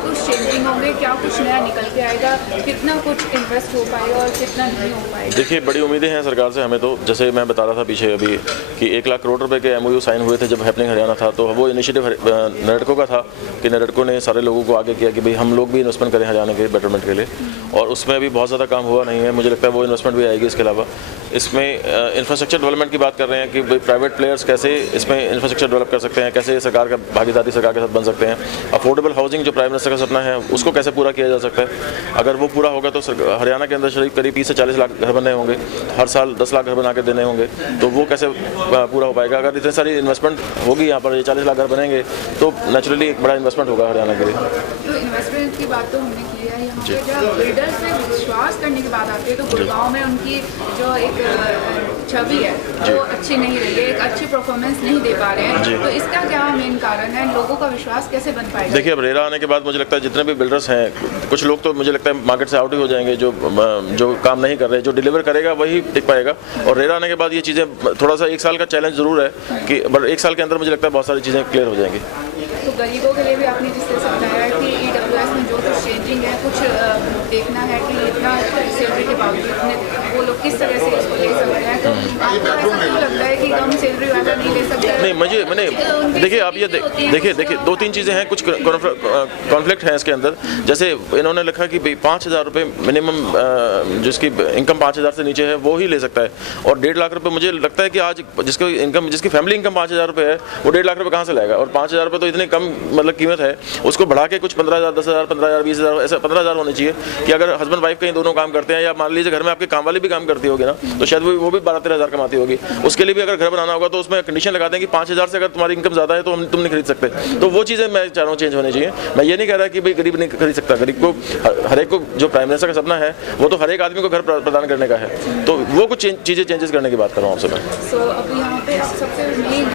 कुछ चेंजिंग होंगे, क्या कुछ नया निकल के आएगा, कितना कुछ इन्वेस्ट हो पाएगा और कितना नहीं हो पाएगा? देखिए, बड़ी उम्मीदें हैं सरकार से हमें तो। जैसे मैं बता रहा था पीछे अभी कि 1 लाख करोड़ रुपए के MOU साइन हुए थे जब हैपनिंग हरियाणा था, तो वो इनिशिएटिव नेरेडको का था कि नेरेडको ने सारे लोगों को आगे किया कि भाई हम लोग भी इन्वेस्टमेंट करें हरियाणा के बेटरमेंट के लिए, और उसमें अभी बहुत ज़्यादा काम हुआ नहीं है। मुझे लगता है वो इन्वेस्टमेंट भी आएगी। इसके अलावा इसमें इंफ्रास्ट्रक्चर डेवलपमेंट की बात कर रहे हैं कि भाई प्राइवेट प्लेयर्स कैसे इसमें इंफ्रास्ट्रक्चर डेवलप कर सकते हैं, कैसे सरकार का भागीदारी सरकार के साथ बन सकते हैं। अफोर्डेबल हाउसिंग जो प्राइम मिनिस्टर का सपना है उसको कैसे पूरा किया जा सकता है। अगर वो पूरा होगा तो हरियाणा के अंदर करीब 30 से 40 लाख घर बनने होंगे, हर साल 10 लाख घर बना के देने होंगे, तो वो कैसे पूरा हो पाएगा। अगर इतनी सारी इन्वेस्टमेंट होगी यहाँ पर, ये 40 लाख घर बनेंगे तो नेचुरली एक बड़ा इन्वेस्टमेंट होगा हरियाणा के लिए। तो इन्वेस्टमेंट की बात तो हमने की है, यहाँ पे जब बिल्डर्स पे विश्वास करने की बात आती है तो गुड़गांव में उनकी जो एक छवि है वो अच्छी नहीं रही है, एक अच्छी परफॉर्मेंस नहीं दे पा रहे हैं, तो इसका क्या मेन कारण है? लोगों का विश्वास कैसे बन पाएगा? देखिए, अब रेरा आने के बाद मुझे लगता है जितने भी बिल्डर्स हैं, कुछ लोग तो मुझे लगता है मार्केट से आउट ही हो जाएंगे, जो काम नहीं कर रहे, जो डिलीवर करेगा वही टिक पाएगा। और रेरा आने के बाद ये चीज़ें थोड़ा सा 1 साल का चैलेंज ज़रूर है कि 1 साल के अंदर मुझे लगता है बहुत सारी चीज़ें क्लियर हो जाएंगी। तो गरीबों के लिए भी आपने जिस तरह समझाया कि EWS में जो कुछ चेंजिंग है, कुछ देखना है कि इतना सैलरी के बावजूद वो लोग किस तरह से इसको ले सकते हैं, तो आपको ऐसा क्यों लगता है कि कम सैलरी वाला नहीं ले सकते? नहीं, मैंने देखिए, आप ये देखिए 2-3 चीज़ें हैं, कुछ कॉन्फ्लिक्ट हैं इसके अंदर। जैसे इन्होंने लिखा कि भाई 5,000 रुपये मिनिमम, जिसकी इनकम 5,000 से नीचे है वो ही ले सकता है, और 1.5 लाख रुपये मुझे लगता है कि आज जिसकी फैमिली इनकम 5,000 रुपये है वो 1.5 लाख रुपये कहाँ से लाएगा। और 5,000 रुपये तो इतनी कम मतलब कीमत है, उसको बढ़ा के कुछ 15,000, 10,000, 15,000, 20,000, ऐसा 15,000 होनी चाहिए कि अगर हस्बैंड वाइफ कहीं दोनों काम करते हैं, या मान लीजिए घर में आपके काम वाली भी काम करती होगी ना, तो शायद वो भी 12-13,000 कमाती होगी। उसके लिए भी अगर घर बनाना होगा तो उसमें कंडीशन लगा दें कि 5,000 से अगर तुम्हारी इनकम ज़्यादा है तो तुम नहीं खरीद सकते। तो वो चीज़ें मैं चाह रहा हूँ चेंज होनी चाहिए। मैं ये नहीं कह रहा कि भाई गरीब नहीं खरीद सकता, गरीब को, हर एक को, जो प्राइम मिनिस्टर का सपना है वो तो हर एक आदमी को घर प्रदान करने का है, तो वो कुछ चीज़ें चेंजेस करने की बात कर रहा हूँ आपसे मैं। सो अब यहाँ पे सबसे